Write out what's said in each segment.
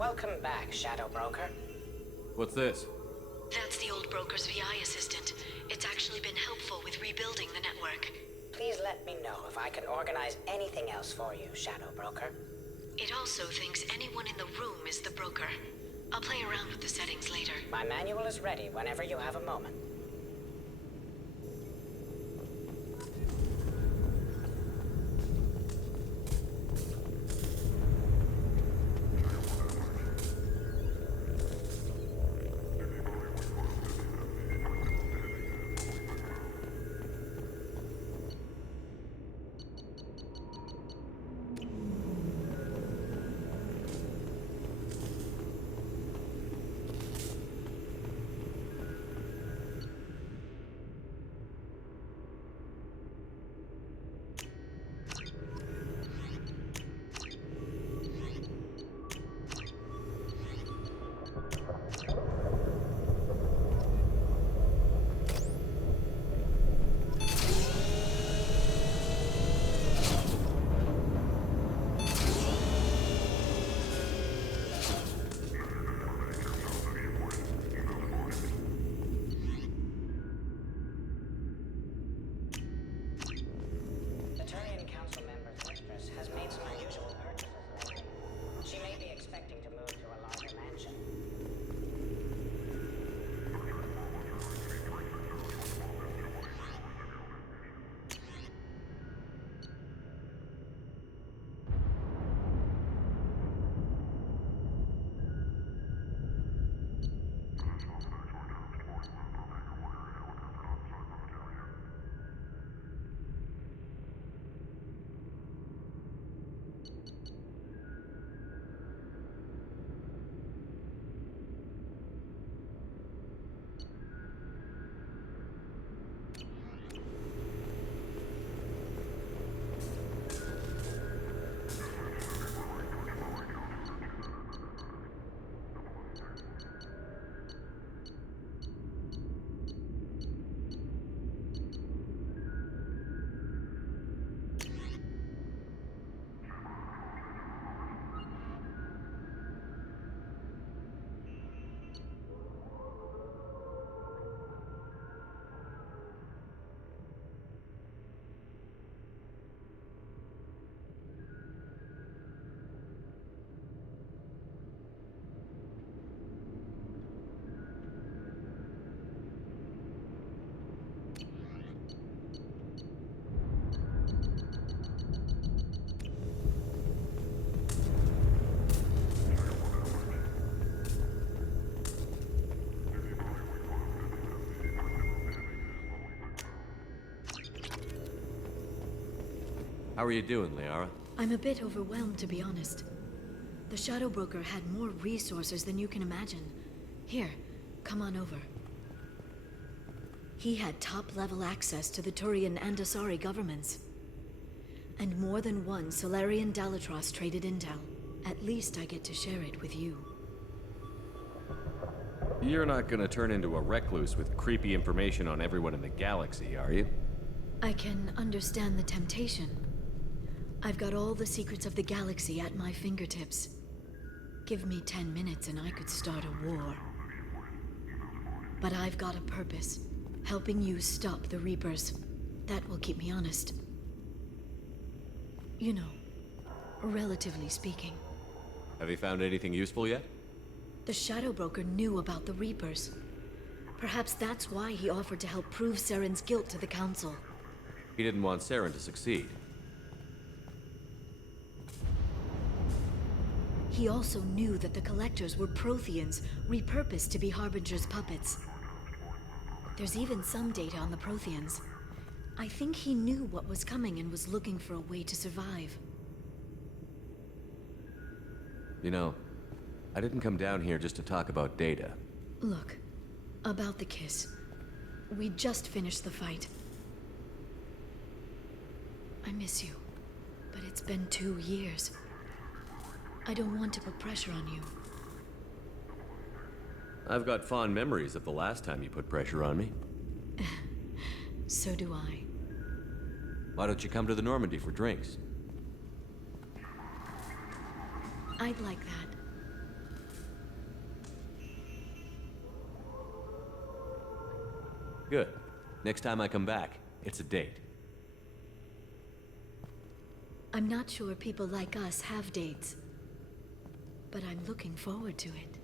Welcome back, Shadow Broker. What's this? That's the old broker's VI assistant. It's actually been helpful with rebuilding the network. Please let me know if I can organize anything else for you, Shadow Broker. It also thinks anyone in the room is the broker. I'll play around with the settings later. My manual is ready whenever you have a moment. How are you doing, Liara? I'm a bit overwhelmed, to be honest. The Shadow Broker had more resources than you can imagine. Here, come on over. He had top-level access to the Turian and Asari governments. And more than one Solarian Dalatros traded intel. At least I get to share it with you. You're not gonna turn into a recluse with creepy information on everyone in the galaxy, are you? I can understand the temptation. I've got all the secrets of the galaxy at my fingertips. Give me 10 minutes and I could start a war. But I've got a purpose. Helping you stop the Reapers. That will keep me honest. You know, relatively speaking. Have you found anything useful yet? The Shadow Broker knew about the Reapers. Perhaps that's why he offered to help prove Saren's guilt to the Council. He didn't want Saren to succeed. He also knew that the Collectors were Protheans, repurposed to be Harbinger's puppets. There's even some data on the Protheans. I think he knew what was coming and was looking for a way to survive. You know, I didn't come down here just to talk about data. Look, about the kiss. We just finished the fight. I miss you, but it's been 2 years. I don't want to put pressure on you. I've got fond memories of the last time you put pressure on me. So do I. Why don't you come to the Normandy for drinks? I'd like that. Good. Next time I come back, it's a date. I'm not sure people like us have dates, but I'm looking forward to it.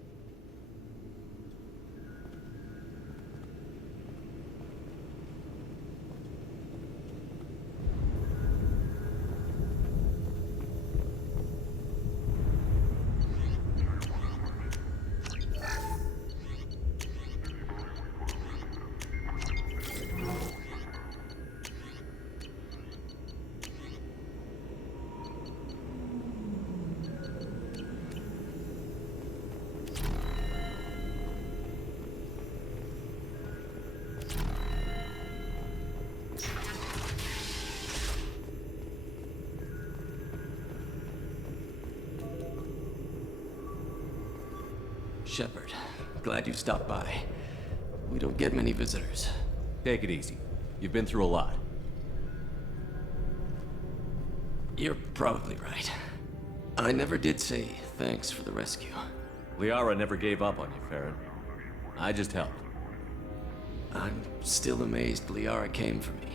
Shepard, glad you stopped by. We don't get many visitors. Take it easy. You've been through a lot. You're probably right. I never did say thanks for the rescue. Liara never gave up on you, Farron. I just helped. I'm still amazed Liara came for me.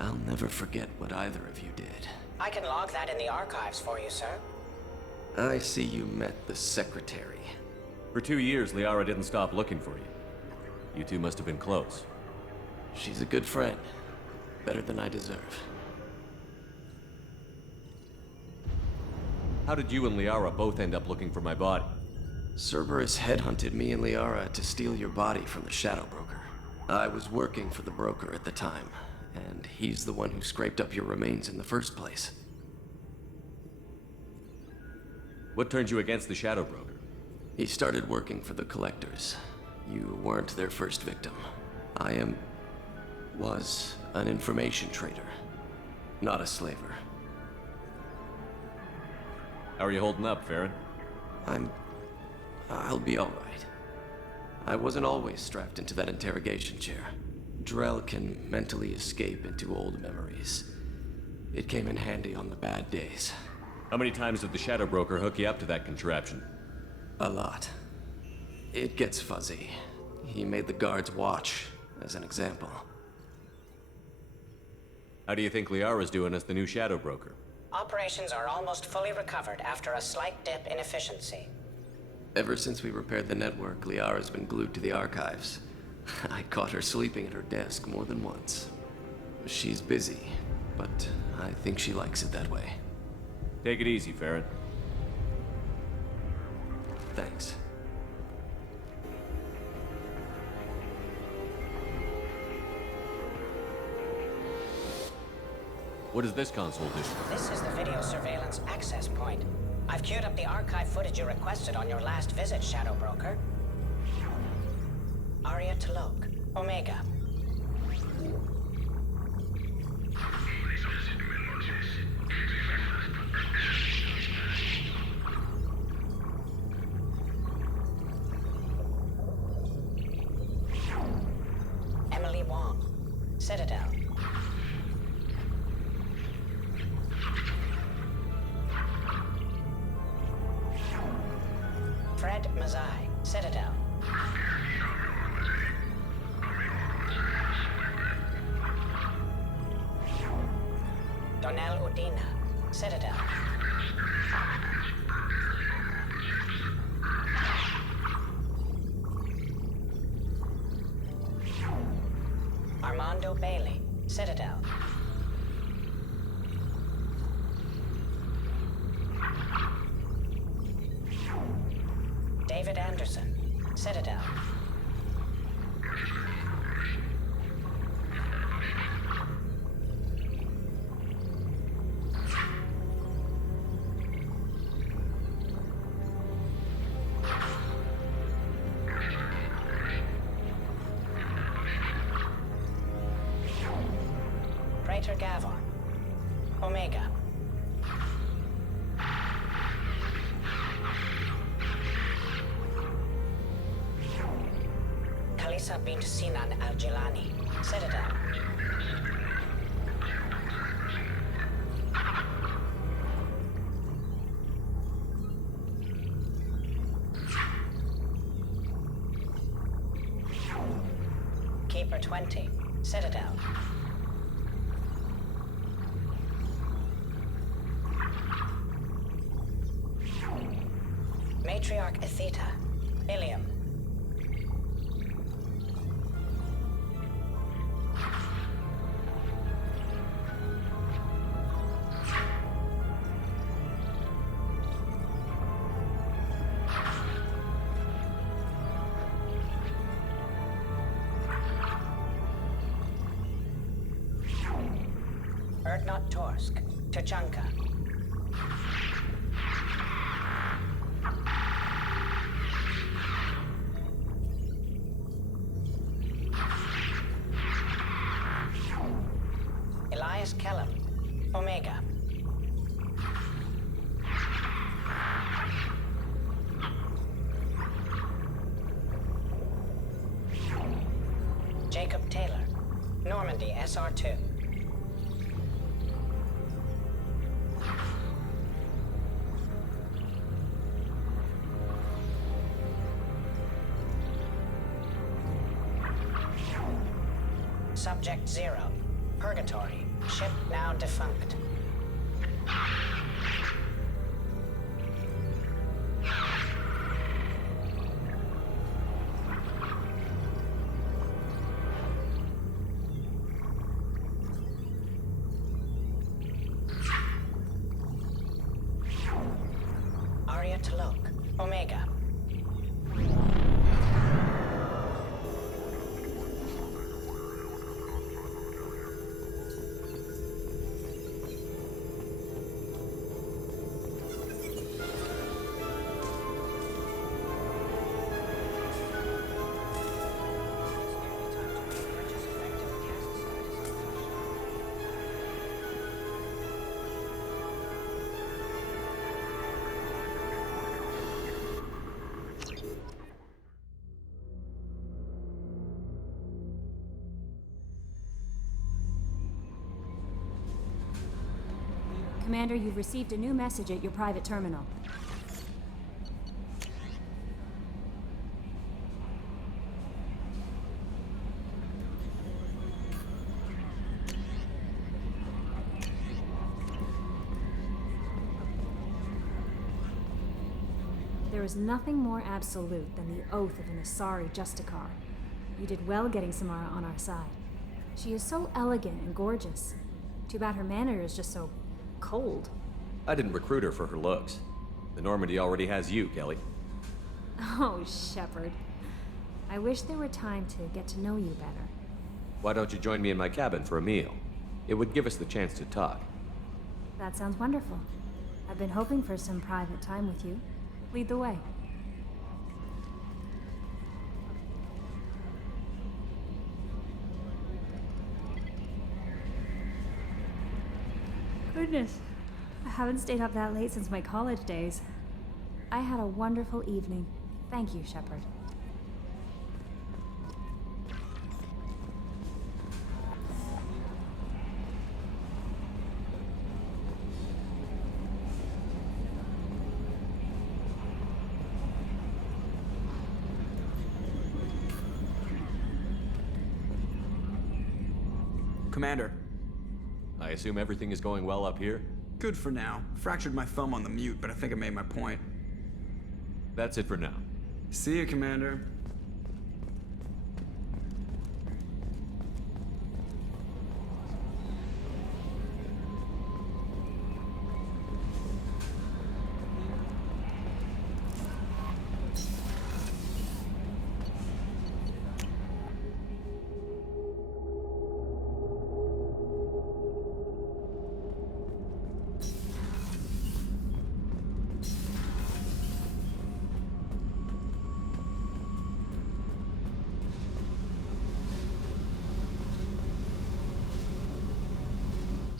I'll never forget what either of you did. I can log that in the archives for you, sir. I see you met the secretary. For 2 years, Liara didn't stop looking for you. You two must have been close. She's a good friend. Better than I deserve. How did you and Liara both end up looking for my body? Cerberus headhunted me and Liara to steal your body from the Shadow Broker. I was working for the broker at the time, and he's the one who scraped up your remains in the first place. What turned you against the Shadow Broker? He started working for the Collectors. You weren't their first victim. Was an information trader, not a slaver. How are you holding up, Farron? I'll be all right. I wasn't always strapped into that interrogation chair. Drell can mentally escape into old memories. It came in handy on the bad days. How many times did the Shadow Broker hook you up to that contraption? A lot. It gets fuzzy. He made the guards watch, as an example. How do you think Liara's doing as the new Shadow Broker? Operations are almost fully recovered after a slight dip in efficiency. Ever since we repaired the network, Liara's been glued to the archives. I caught her sleeping at her desk more than once. She's busy, but I think she likes it that way. Take it easy, Farron. Thanks. What does this console do? This is the video surveillance access point. I've queued up the archive footage you requested on your last visit, Shadow Broker. Aria Talok, Omega. Emily Wong, Citadel. Fred Mazai, Citadel. Donnell Udina, Citadel. Armando Bailey, Citadel. David Anderson, Citadel. Praetor Gavon, Omega. Kalisa bint Sinan Al-Jilani, Citadel. 20, Citadel. Matriarch Atheta, Ilium. Erdnot Torsk, Tachanka. Elias Kellum, Omega. Jacob Taylor, Normandy SR2. Subject 0, Purgatory, ship now defunct. Arya Talok, Omega. Commander, you've received a new message at your private terminal. There is nothing more absolute than the oath of an Asari Justicar. You did well getting Samara on our side. She is so elegant and gorgeous. Too bad her manner is just so cold. I didn't recruit her for her looks. The Normandy already has you, Kelly. Oh, Shepard. I wish there were time to get to know you better. Why don't you join me in my cabin for a meal? It would give us the chance to talk. That sounds wonderful. I've been hoping for some private time with you. Lead the way. Goodness, I haven't stayed up that late since my college days. I had a wonderful evening. Thank you, Shepard. Commander. I assume everything is going well up here? Good for now. Fractured my thumb on the mute, but I think I made my point. That's it for now. See you, Commander.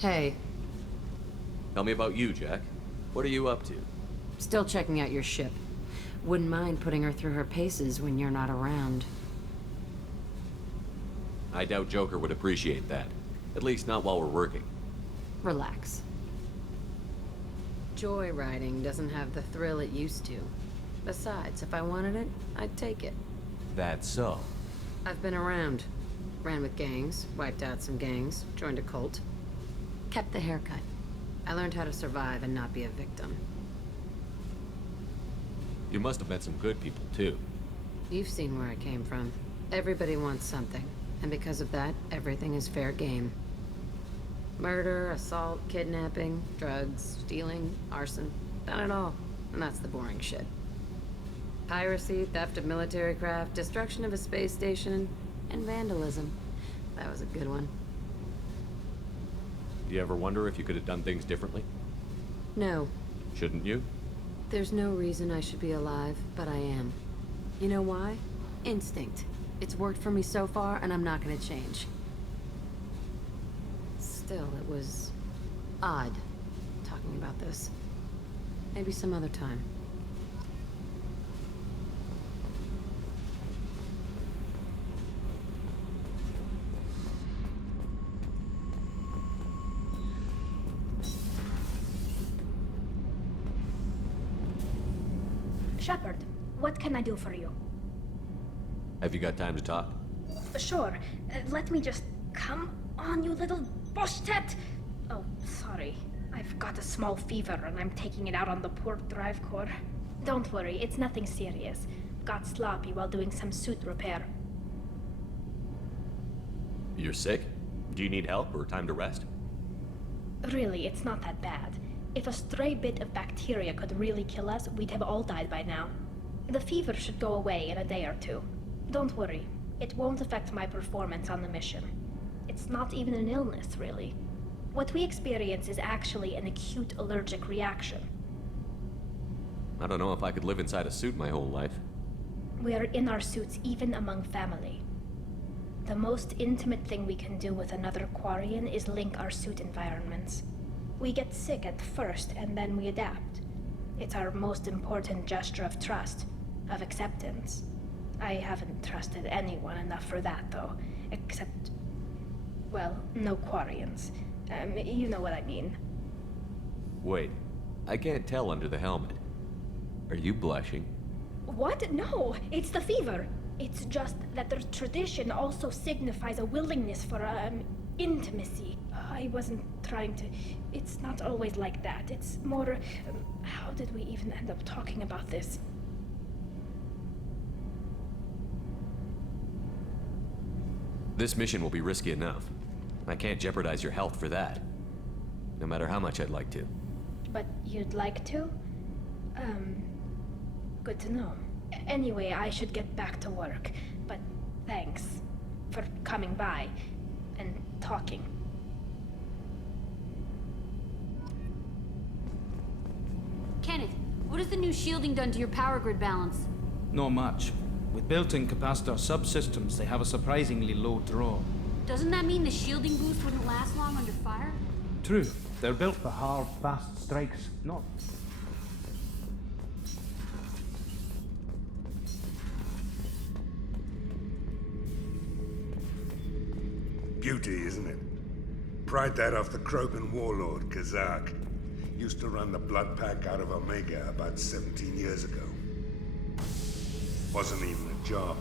Hey, Tell me about you, Jack. What are you up to? still checking out your ship. Wouldn't mind putting her through her paces when you're not around. I doubt Joker would appreciate that. At least not while we're working. Relax. Joyriding doesn't have the thrill it used to. Besides, if I wanted it, I'd take it. That's so. I've been around. Ran with gangs, wiped out some gangs, joined a cult. Kept the haircut. I learned how to survive and not be a victim. You must have met some good people, too. You've seen where I came from. Everybody wants something, and because of that, everything is fair game. Murder, assault, kidnapping, drugs, stealing, arson, done it all. And that's the boring shit. Piracy, theft of military craft, destruction of a space station, and vandalism. That was a good one. Do you ever wonder if you could have done things differently? No, Shouldn't you? there's no reason I should be alive, but I am. You know why? Instinct. It's worked for me so far, and I'm not gonna change. Still, it was odd talking about this. Maybe some other time. Shepard, what can I do for you? Have you got time to talk? Sure. Let me just... Come on, you little bushtet! Oh, sorry. I've got a small fever and I'm taking it out on the poor drive core. Don't worry, it's nothing serious. Got sloppy while doing some suit repair. You're sick? Do you need help or time to rest? Really, it's not that bad. If a stray bit of bacteria could really kill us, we'd have all died by now. The fever should go away in a day or two. Don't worry, it won't affect my performance on the mission. It's not even an illness, really. What we experience is actually an acute allergic reaction. I don't know if I could live inside a suit my whole life. We're in our suits even among family. The most intimate thing we can do with another Quarian is link our suit environments. We get sick at first, and then we adapt. It's our most important gesture of trust, of acceptance. I haven't trusted anyone enough for that, though. Except... well, no Quarians. You know what I mean. Wait, I can't tell under the helmet. Are you blushing? What? No, it's the fever. It's just that the tradition also signifies a willingness for, intimacy. I wasn't trying to... It's not always like that. It's more... how did we even end up talking about this? This mission will be risky enough. I can't jeopardize your health for that. No matter how much I'd like to. But you'd like to? Good to know. Anyway, I should get back to work. But thanks for coming by and talking. Kenneth, what has the new shielding done to your power grid balance? Not much. With built-in capacitor subsystems, they have a surprisingly low draw. Doesn't that mean the shielding boost wouldn't last long under fire? True. They're built for hard, fast strikes, not... Beauty, isn't it? Pried that off the Krogan warlord, Kazak. Used to run the blood pack out of Omega about 17 years ago. Wasn't even a job.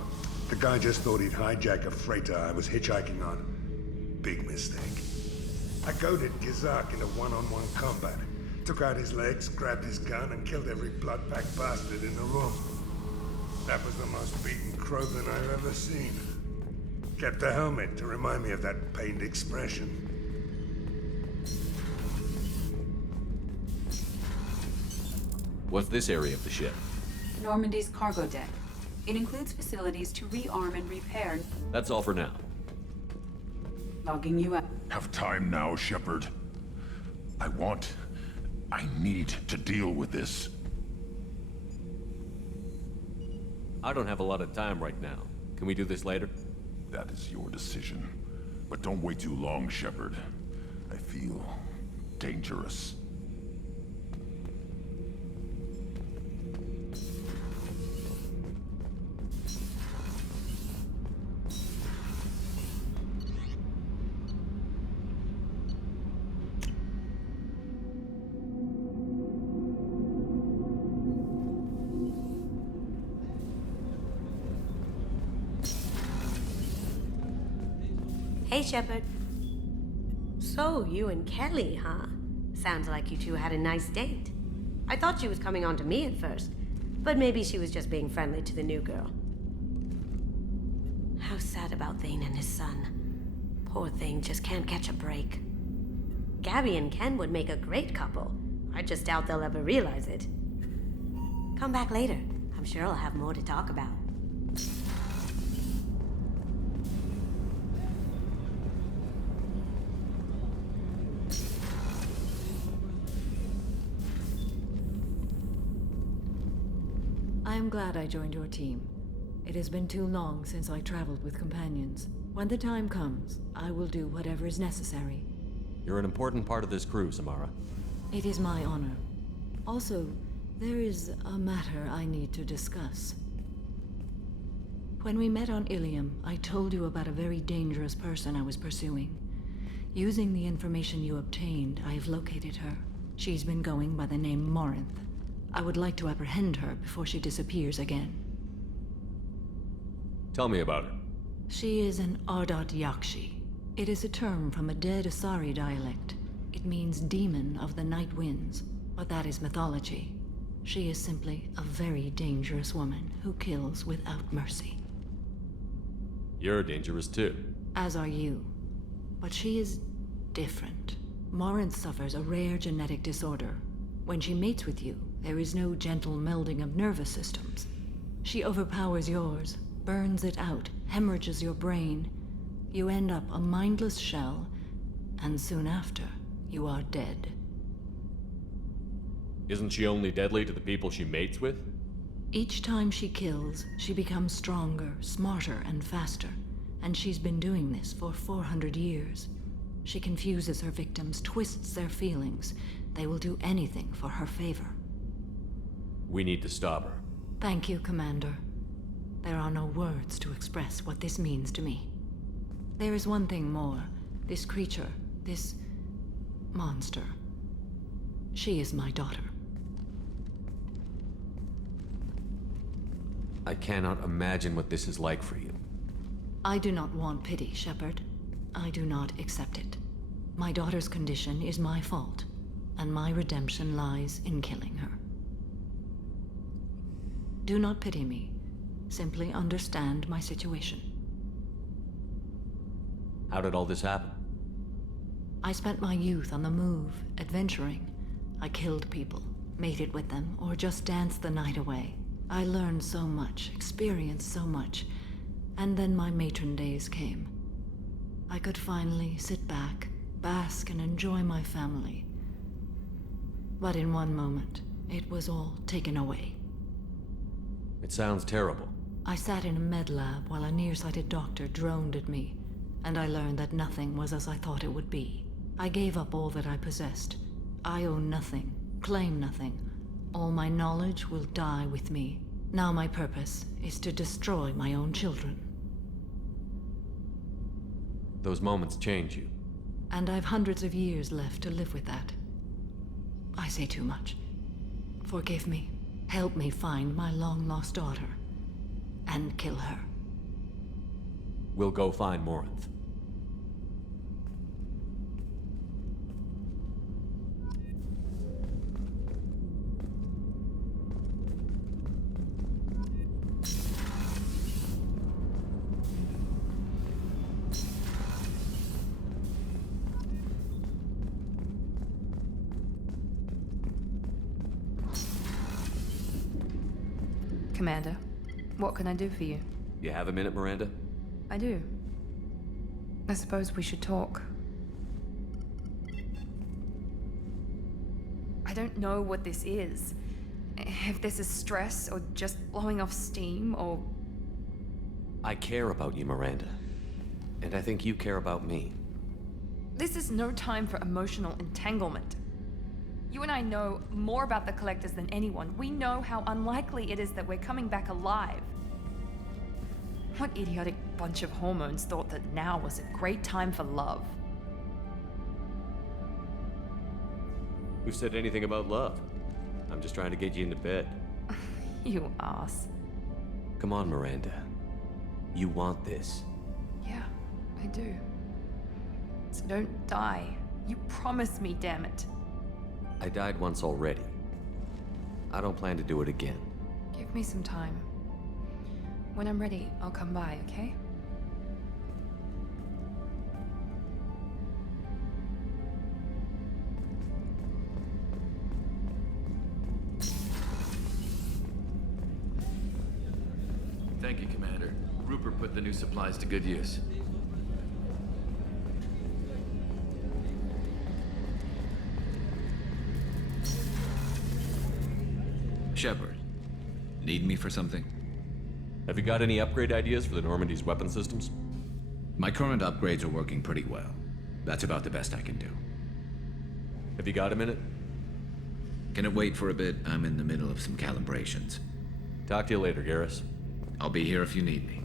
The guy just thought he'd hijack a freighter I was hitchhiking on. Big mistake. I goaded Kazak into one-on-one combat. Took out his legs, grabbed his gun, and killed every blood pack bastard in the room. That was the most beaten Krogan I've ever seen. Kept the helmet to remind me of that pained expression. What's this area of the ship? Normandy's cargo deck. It includes facilities to rearm and repair. That's all for now. Logging you out. Have time now, Shepard. I need to deal with this. I don't have a lot of time right now. Can we do this later? That is your decision. But don't wait too long, Shepard. I feel dangerous. Hey, Shepard. So, you and Kelly, huh? Sounds like you two had a nice date. I thought she was coming on to me at first, but maybe she was just being friendly to the new girl. How sad about Thane and his son. Poor Thane just can't catch a break. Gabby and Ken would make a great couple. I just doubt they'll ever realize it. Come back later. I'm sure I'll have more to talk about. I am glad I joined your team. It has been too long since I traveled with companions. When the time comes, I will do whatever is necessary. You're an important part of this crew, Samara. It is my honor. Also, there is a matter I need to discuss. When we met on Ilium, I told you about a very dangerous person I was pursuing. Using the information you obtained, I have located her. She's been going by the name Morinth. I would like to apprehend her before she disappears again. Tell me about her. She is an Ardot Yakshi. It is a term from a dead Asari dialect. It means demon of the night winds, but that is mythology. She is simply a very dangerous woman who kills without mercy. You're dangerous too. As are you. But she is different. Morinth suffers a rare genetic disorder. When she mates with you, there is no gentle melding of nervous systems. She overpowers yours, burns it out, hemorrhages your brain. You end up a mindless shell, and soon after, you are dead. Isn't she only deadly to the people she mates with? Each time she kills, she becomes stronger, smarter, and faster. And she's been doing this for 400 years. She confuses her victims, twists their feelings. They will do anything for her favor. We need to stop her. Thank you, Commander. There are no words to express what this means to me. There is one thing more. This creature, this monster. She is my daughter. I cannot imagine what this is like for you. I do not want pity, Shepard. I do not accept it. My daughter's condition is my fault, and my redemption lies in killing her. Do not pity me. Simply understand my situation. How did all this happen? I spent my youth on the move, adventuring. I killed people, mated with them, or just danced the night away. I learned so much, experienced so much, and then my matron days came. I could finally sit back, bask, and enjoy my family. But in one moment, it was all taken away. It sounds terrible. I sat in a med lab while a nearsighted doctor droned at me, and I learned that nothing was as I thought it would be. I gave up all that I possessed. I own nothing, claim nothing. All my knowledge will die with me. Now my purpose is to destroy my own children. Those moments change you. And I've hundreds of years left to live with that. I say too much. Forgive me. Help me find my long-lost daughter. And kill her. We'll go find Morinth. Commander, what can I do for you? You have a minute, Miranda? I do. I suppose we should talk. I don't know what this is. If this is stress, or just blowing off steam, or... I care about you, Miranda. And I think you care about me. This is no time for emotional entanglement. You and I know more about the Collectors than anyone. We know how unlikely it is that we're coming back alive. What idiotic bunch of hormones thought that now was a great time for love? Who said anything about love? I'm just trying to get you into bed. You ass. Come on, Miranda. You want this. Yeah, I do. So don't die. You promised me, damn it. I died once already. I don't plan to do it again. Give me some time. When I'm ready, I'll come by, okay? Thank you, Commander. Rupert put the new supplies to good use. Shepard, need me for something? Have you got any upgrade ideas for the Normandy's weapon systems? My current upgrades are working pretty well. That's about the best I can do. Have you got a minute? Can it wait for a bit? I'm in the middle of some calibrations. Talk to you later, Garrus. I'll be here if you need me.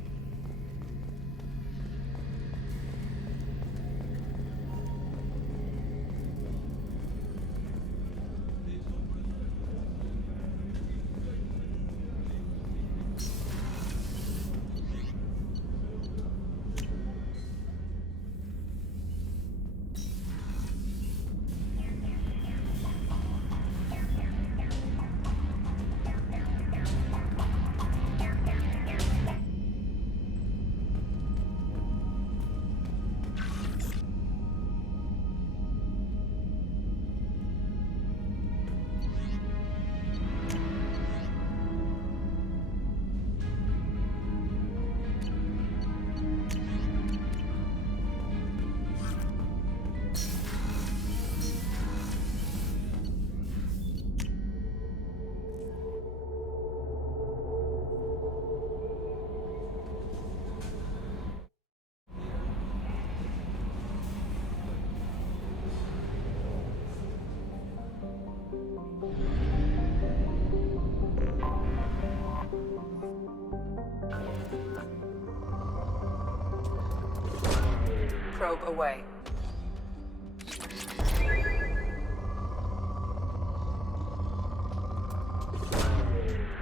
Probe away.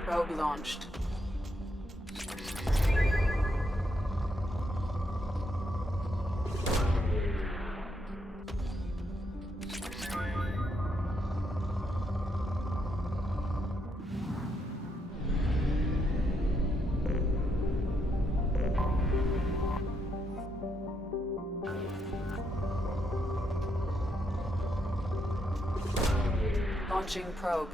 Probe launched. Launching probe.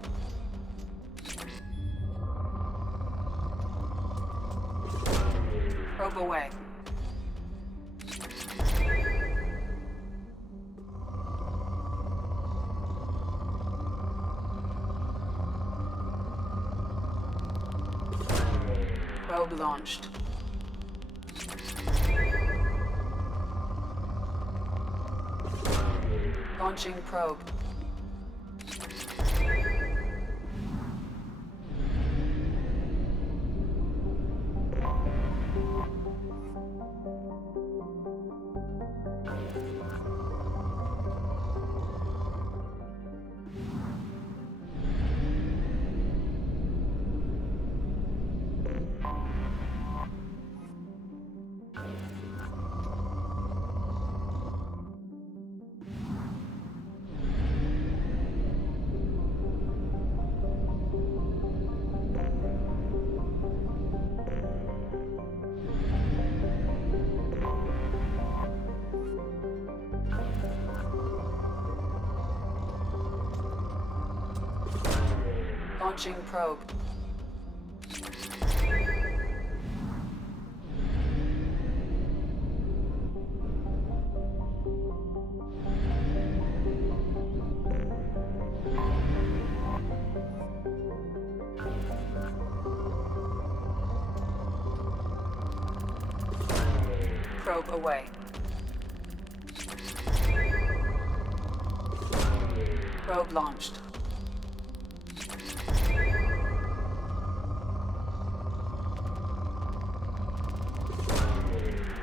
Probe away. Probe launched. Launching probe. Launching probe. Probe away. Probe launched.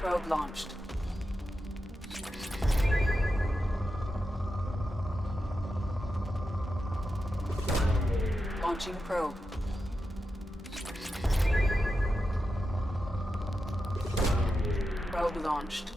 Probe launched. Launching probe. Probe launched.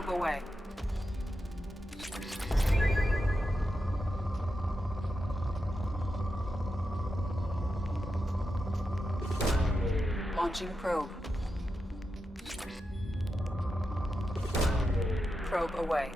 Probe away. Launching probe. Probe away.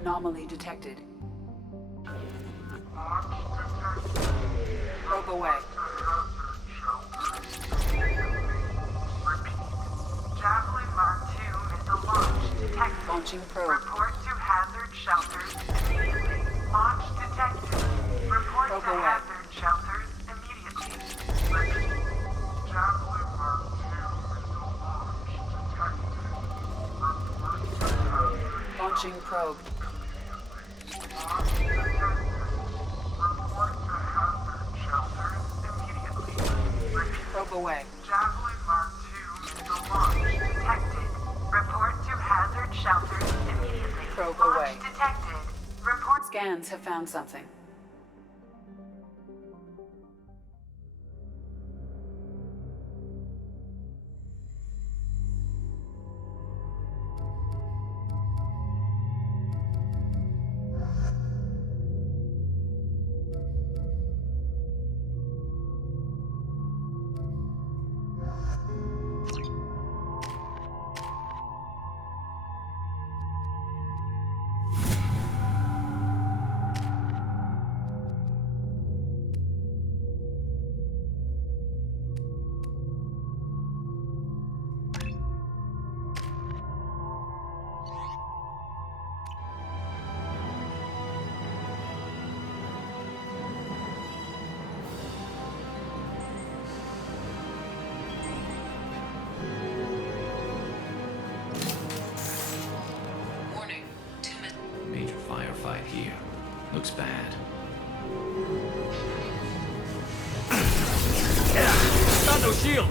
Anomaly detected. Probe away. Javelin Mark II missile launch detected. Launching probe. Report to hazard shelters immediately. Launch detected. Report Probe to away. hazard shelters immediately. Repeat. Javelin Mark II missile launch detected. Report to hazard Launching probe. launch detected. Report to hazard shelters immediately. Repeat. Probe away. Javelin Mark II missile launch detected. Report to hazard shelters immediately. Probe Launch away. detected. Report. Scans have found something. Major firefight here. Looks bad. Got no shield!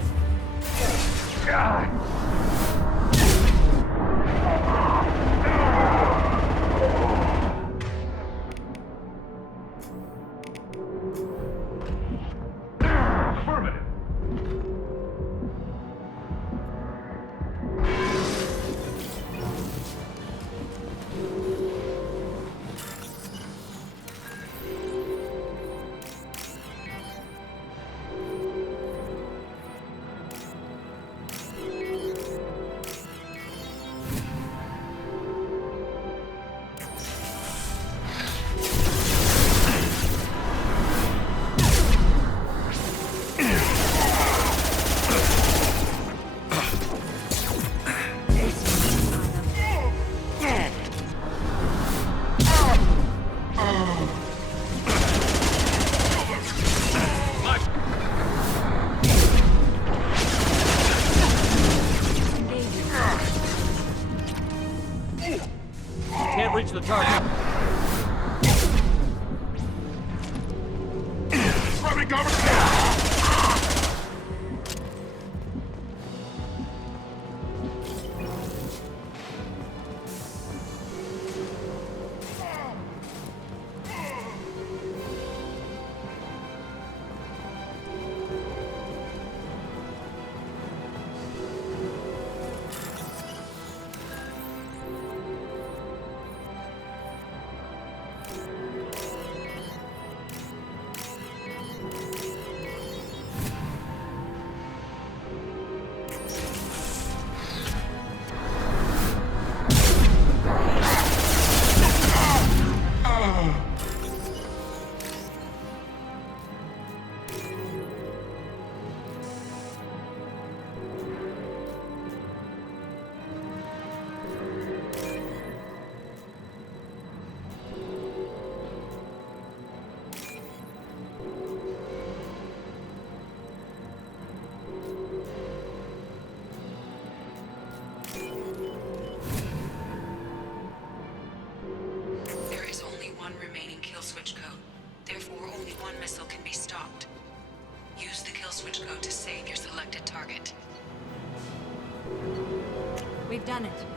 Can't reach the target. Friendly cover! switch code. Therefore, only one missile can be stopped. Use the kill switch code to save your selected target. We've done it.